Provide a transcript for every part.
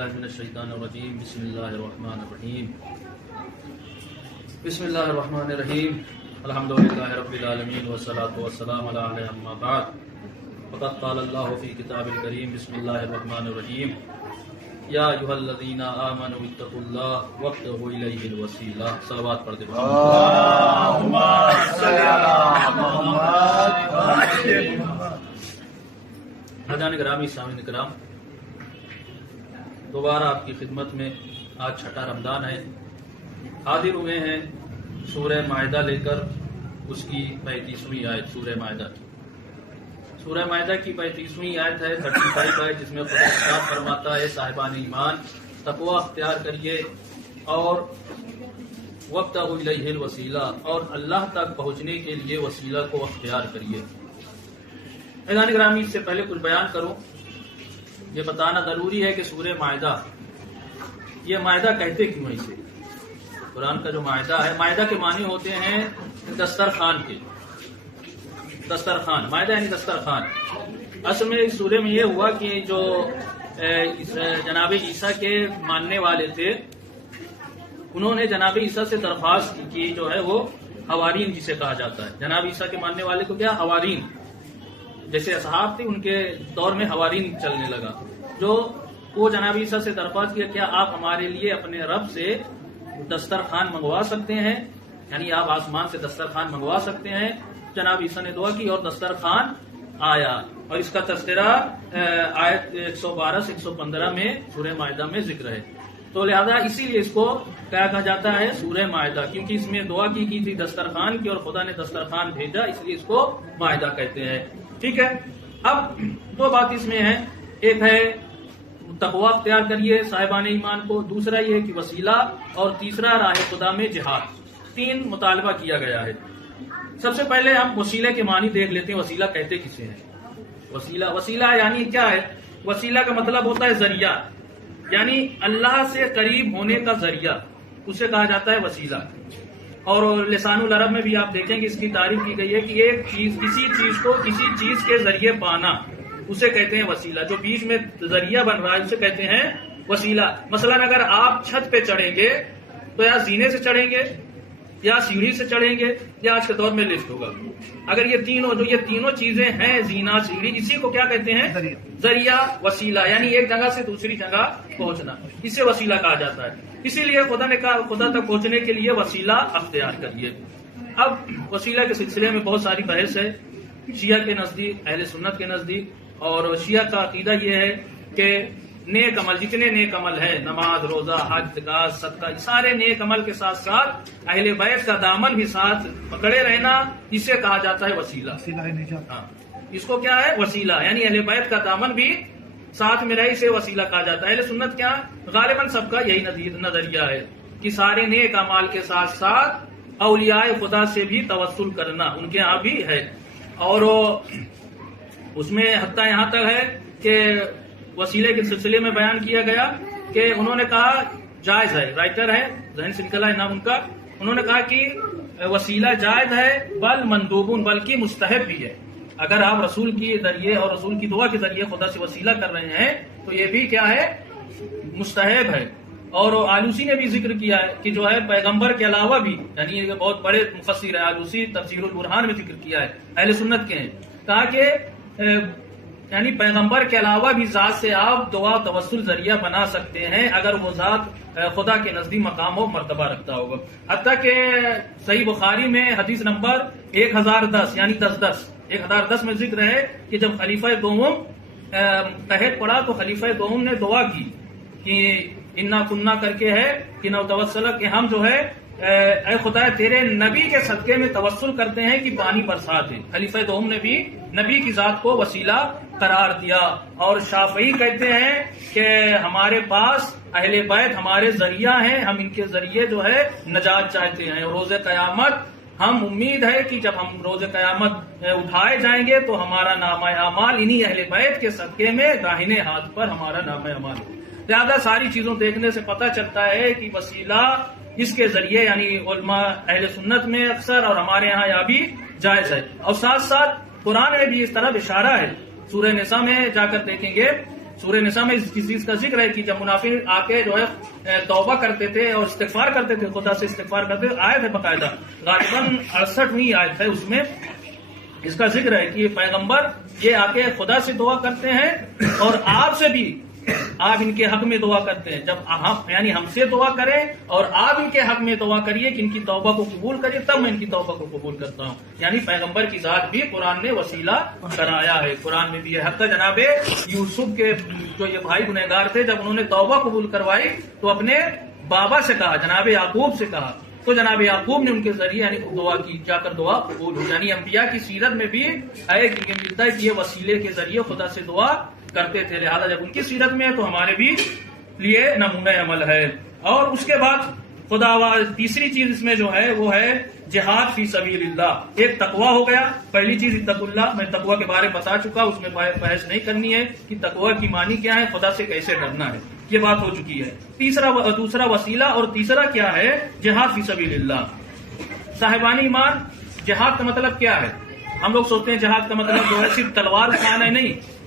बिल्लाहि मिनश शैतानिर रजीम बिस्मिल्लाहिर रहमानिर रहीम बिस्मिल्लाहिर रहमानिर रहीम अल्हम्दुलिल्लाहि रब्बिल आलमीन वस्सलातु वस्सलामु अला अम्मा बाद फ़क़द क़ाला अल्लाहु फ़ी किताबिल करीम बिस्मिल्लाहिर रहमानिर रहीम या अय्युहल्लज़ीना आमनू इत्तक़ुल्लाह वब्तगू इलैहिल वसीला। सलवात पढ़ दे। अल्लाहुम्मा सल्लि अला मुहम्मद व आले मुहम्मद। हज़रान गिरामी सामीन किराम, दोबारा आपकी खिदमत में आज छठा रमज़ान है। हाजिर हुए हैं सूरह माइदा लेकर उसकी 35वीं आयत सूरह माइदा की। सूरह माइदा की 35वीं आयत है 35 आयत, जिसमें खुदा इरशाद फरमाता है साहिबान ईमान तक़वा अख्तियार करिए और वब्तगू इलैहिल वसीला, और अल्लाह तक पहुँचने के लिए वसीला को अख्तियार करिए। हज़रान गिरामी, इससे पहले कुछ बयान करूं, ये बताना जरूरी है कि सूरह माइदा, ये माइदा कहते क्यों है इसे? कुरान का जो माइदा है, माइदा के मानी होते हैं दस्तरखान के। दस्तरखान, माइदा यानी दस्तरखान। असल में इस सूरह में ये हुआ कि जो जनाब ईसा के मानने वाले थे, उन्होंने जनाब ईसा से दरख्वास्त की, जो है वो हवारीन जिसे कहा जाता है। जनाब ईसा के मानने वाले को क्या हवारीन, जैसे असहाब थे उनके दौर में हवारीन चलने लगा। जो वो जनाब ईसा से दरख्वास्त किया, क्या आप हमारे लिए अपने रब से दस्तरखान मंगवा सकते हैं, यानी आप आसमान से दस्तरखान मंगवा सकते हैं। जनाब ईसा ने दुआ की और दस्तरखान आया, और इसका तस्करा आयत 112 से 115 में सूरह माइदा में जिक्र है। तो लिहाजा इसीलिए इसको क्या कहा जाता है सूरह माइदा, क्योंकि इसमें दुआ की थी दस्तरखान की और खुदा ने दस्तरखान भेजा, इसलिए इसको माइदा कहते हैं। ठीक है, अब दो बात इसमें है, एक है तक़वा अख्तियार करिए साहिबान ईमान को, दूसरा ये है कि वसीला, और तीसरा राह खुदा में जिहाद। तीन मुतालबा किया गया है। सबसे पहले हम वसीले के मानी देख लेते हैं, वसीला कहते किसे हैं। वसीला यानी क्या है? वसीला का मतलब होता है जरिया, यानी अल्लाह से करीब होने का जरिया, उसे कहा जाता है वसीला। और लिसानुल अरब में भी आप देखेंगे इसकी तारीफ की गई है कि एक चीज, किसी चीज को किसी चीज के जरिए पाना, उसे कहते हैं वसीला। जो बीच में जरिया बन रहा है उसे कहते हैं वसीला। मसलन अगर आप छत पे चढ़ेंगे तो या जीने से चढ़ेंगे, या सीढ़ी से चढ़ेंगे, या आज के दौर में लिफ्ट होगा। अगर ये तीनों चीजें हैं, जीना सीढ़ी, इसी को क्या कहते हैं? जरिया, वसीला, यानी एक जगह से दूसरी जगह पहुंचना, इसे वसीला कहा जाता है। इसीलिए खुदा ने कहा खुदा तक पहुंचने के लिए वसीला अख्तियार करिए। अब वसीला के सिलसिले में बहुत सारी बहस है शिया के नजदीक, अहले सुन्नत के नजदीक। और शिया का अकीदा यह है कि नेक अमल, जितने नेक अमल है, नमाज, रोजा, हज, ज़कात, सदका, सारे नेक अमल के साथ साथ अहले बैत का दामन भी साथ पकड़े रहना, इसे कहा जाता है वसीला। हाँ, इसको क्या है? वसीला, यानी अहले बैत का दामन भी साथ में रहे, इसे वसीला कहा जाता है। अहले सुन्नत क्या, गालिबन सबका यही नजरिया है कि सारे नेक अमाल के साथ साथ औलियाए खुदा से भी तवस्सुल करना उनके यहाँ भी है। और उसमें हत्ता यहाँ तक है कि वसीले के सिलसिले में बयान किया गया कि उन्होंने कहा जायज है, राइटर है, जहन से निकला है नाम उनका, उन्होंने कहा कि वसीला जायज है, बल मंदूबुन, बल्कि मुस्तहब भी है। अगर आप रसूल के जरिए और रसूल की दुआ के जरिए खुदा से वसीला कर रहे हैं तो ये भी क्या है? मुस्तहब है। और आलूसी ने भी जिक्र किया है कि जो है पैगंबर के अलावा भी, यानी ये बहुत बड़े मुफस्सिर है, आलूसी तफसीरुल बुरहान में जिक्र किया है, अहले सुन्नत के हैं, कहा कि यानी पैगंबर के अलावा भी जात से आप दुआ तवस्सुल जरिया बना सकते हैं, अगर वो जात खुदा के नजदीक मकाम हो, मर्तबा रखता होगा। हत्ता के सही बुखारी में हदीस नंबर 1010 यानी 1010 में जिक्र है कि जब खलीफा दोम तहत पड़ा तो खलीफा दोम ने दुआ की कि इन्ना कुन्ना करके है कि नौ तवस्सल, कि हम जो है ऐ खुदा तेरे नबी के सदके में तवस्सुल करते हैं कि पानी बरसा दे। खलीफा दोम ने भी नबी की जात को वसीला करार दिया। और शाफई कहते हैं कि हमारे पास अहले बैत हमारे जरिया हैं, हम इनके जरिए जो है नजात चाहते हैं। रोज़े क़यामत हम उम्मीद है कि जब हम रोज़े क़यामत उठाए जाएंगे तो हमारा नामा अमाल इन्हीं अहले बैत के सदके में दाहिने हाथ पर हमारा नामा अमाल हो। ज्यादा सारी चीजों देखने से पता चलता है कि वसीला इसके जरिए, यानी उलमा अहले सुन्नत में अक्सर और हमारे यहाँ भी जायज है। और साथ साथ कुरान में भी इस तरफ इशारा है। सूरह निसा में जाकर देखेंगे, سورہ نساء میں اس چیز کا ذکر ہے کہ جب منافق آ کے جو ہے توبہ کرتے تھے اور استغفار کرتے تھے، خدا سے استغفار کرتے تھے، آیت ہے باقاعدہ غالباً 68ویں آیت ہے، اس میں اس کا ذکر ہے کہ پیغمبر یہ آ کے خدا سے دعا کرتے ہیں اور آپ سے بھی آپ ان کے حق میں دعا کرتے ہیں. جب یعنی ہم سے دعا کریں اور آپ ان کے حق میں دعا کریے کہ ان کی توبہ کو قبول کریے، تب میں ان کی توبہ کو قبول کرتا ہوں. یعنی پیغمبر کی ذات بھی قرآن نے وسیلہ کرایا ہے. قرآن میں بھی ہے. حتیٰ جناب یوسف کے جو یہ بھائی گنہگار تھے، جب انہوں نے توبہ قبول کروائی تو اپنے بابا سے کہا، جناب یعقوب سے کہا، تو جناب یعقوب نے ان کے ذریعے یعنی دعا کی، جا کر دعا قبول ہو. یعنی انبیاء کی سیرت میں بھی ہے کہ ملتا ہے کہ یہ وسیلے کے ذریعے خدا سے دعا کرتے تھے. لہٰذا جب ان کی سیرت میں ہے تو ہمارے بھی لیے نمونہ عمل ہے. اور اس کے بعد تیسری چیز اس میں جو ہے وہ ہے جہاد فی سبیل اللہ. ایک تقوی ہو گیا. پہلی چیز اتقوا اللہ، میں تقوی کے بارے میں بتا چکا، اس میں بحث نہیں کرنی ہے کہ تقوی کی معنی کیا ہے، خدا سے کیسے ڈرنا ہے، یہ بات ہو چکی ہے. دوسرا وسیلہ اور تیسرا کیا ہے، جہاد فی سبیل اللہ. صاحبان ایمان، جہاد کا مطلب کیا ہے؟ ہم لوگ سوچتے ہیں جہاد کا مطلب جو ہے صرف تلوار اٹھانا ہے. نہیں،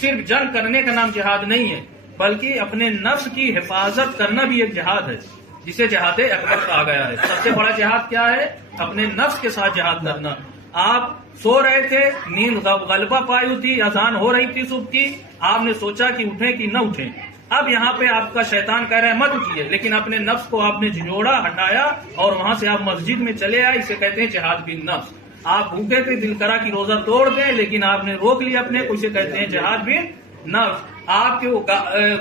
صرف جنگ کرنے کا نام جہاد نہیں ہے، بلکہ اپنے نفس کی حفاظت کرنا بھی ایک جہاد ہے، جسے جہاد اکبر کہا گیا ہے. سب سے بڑا جہاد کیا ہے؟ اپنے نفس کے ساتھ جہاد کرنا. آپ سو رہے تھے، نیند غلبہ پائی تھی، اذان ہو رہی تھی صبح کی، آپ نے سوچا کہ اٹھیں کہ نہ اٹھیں. اب یہاں پہ آپ کا شیطان کہہ رہا ہے مت اٹھیے، لیکن اپنے نفس کو آپ نے جھنجھوڑا، ہٹایا اور وہاں سے آپ مسجد میں چلے آئے. اسے کہتے ہیں جہاد بن نفس. آپ بھوکے تھے، دل کرا کہ روزہ توڑ دیں، لیکن آپ نے روک لیا اپنے کو، اسے کہتے ہیں جہاد بن نفس. آپ کے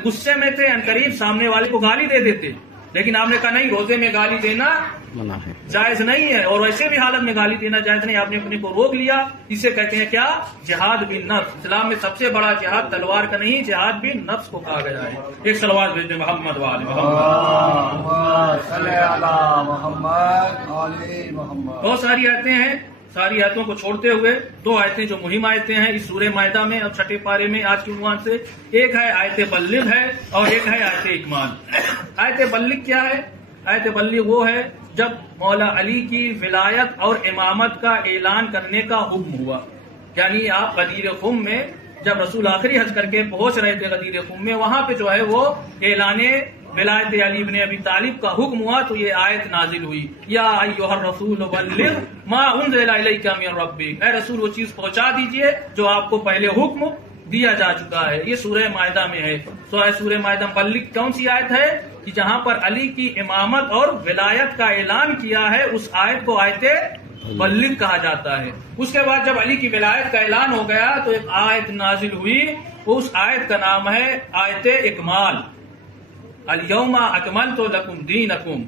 غصے میں تھے، عنقریب سامنے والے کو گالی دے دیتے، لیکن آپ نے کہا نہیں، روزے میں گالی دینا جائز نہیں ہے اور ویسے بھی حالت میں گالی دینا جائز نہیں. آپ نے اپنے کو روک لیا. اسے کہتے ہیں کیا؟ جہاد بن نفس. اسلام میں سب سے بڑا جہاد تلوار کا نہیں، جہاد بن نفس کو کہا گیا ہے. ایک صلوات بھیج دیں محمد وآل محمد. بہت ساری آیتیں ہیں. ساری آیتوں کو چھوڑتے ہوئے دو آیتیں جو مہم آیتیں ہیں اس سورہ مائدہ میں اب چھٹے پارے میں آج کے عنوان سے، ایک ہے آیت بلغ ہے اور ایک ہے آیت اکمال. آیت بلغ کیا ہے؟ آیت بلغ وہ ہے جب مولا علی کی ولایت اور امامت کا اعلان کرنے کا حکم ہوا. یعنی آپ غدیر خم میں جب رسول آخری حج کر کے پہنچ رہے تھے غدیر خم میں، وہاں پہ جو ہے وہ اعلان ولایت علی بن ابی طالب کا حکم ہوا تو یہ آیت نازل ہوئی. یا ایھا الرسول بلغ ما انزل الیک من ربک. اے رسول وہ چیز پہنچا دیجئے جو آپ کو پہلے حکم دیا جا چکا ہے. یہ سورہ مائدہ میں ہے. سورہ مائدہ بلغ کون سی آیت ہے کہ جہاں پر علی کی امامت اور ولایت کا اعلان کیا ہے، اس آیت کو آیت بلغ کہا جاتا ہے. اس کے بعد جب علی کی ولایت کا اعلان ہو گیا تو ایک آیت نازل ہوئی. اس آیت کا نام ہے آیت اکمال. الیوم اکملت لکم دینکم.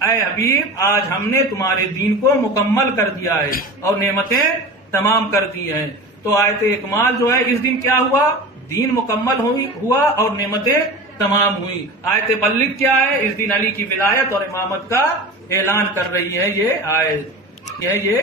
اے حبیب، آج ہم نے تمہارے دین کو مکمل کر دیا ہے اور نعمتیں تمام کر دی ہیں. تو آیت اکمال جو ہے اس دن کیا ہوا؟ دین مکمل ہوا اور نعمتیں تمام ہوئی. آیت بلغ کیا ہے؟ اس دن علی کی ولایت اور امامت کا اعلان کر رہی ہے یہ آیت. یہ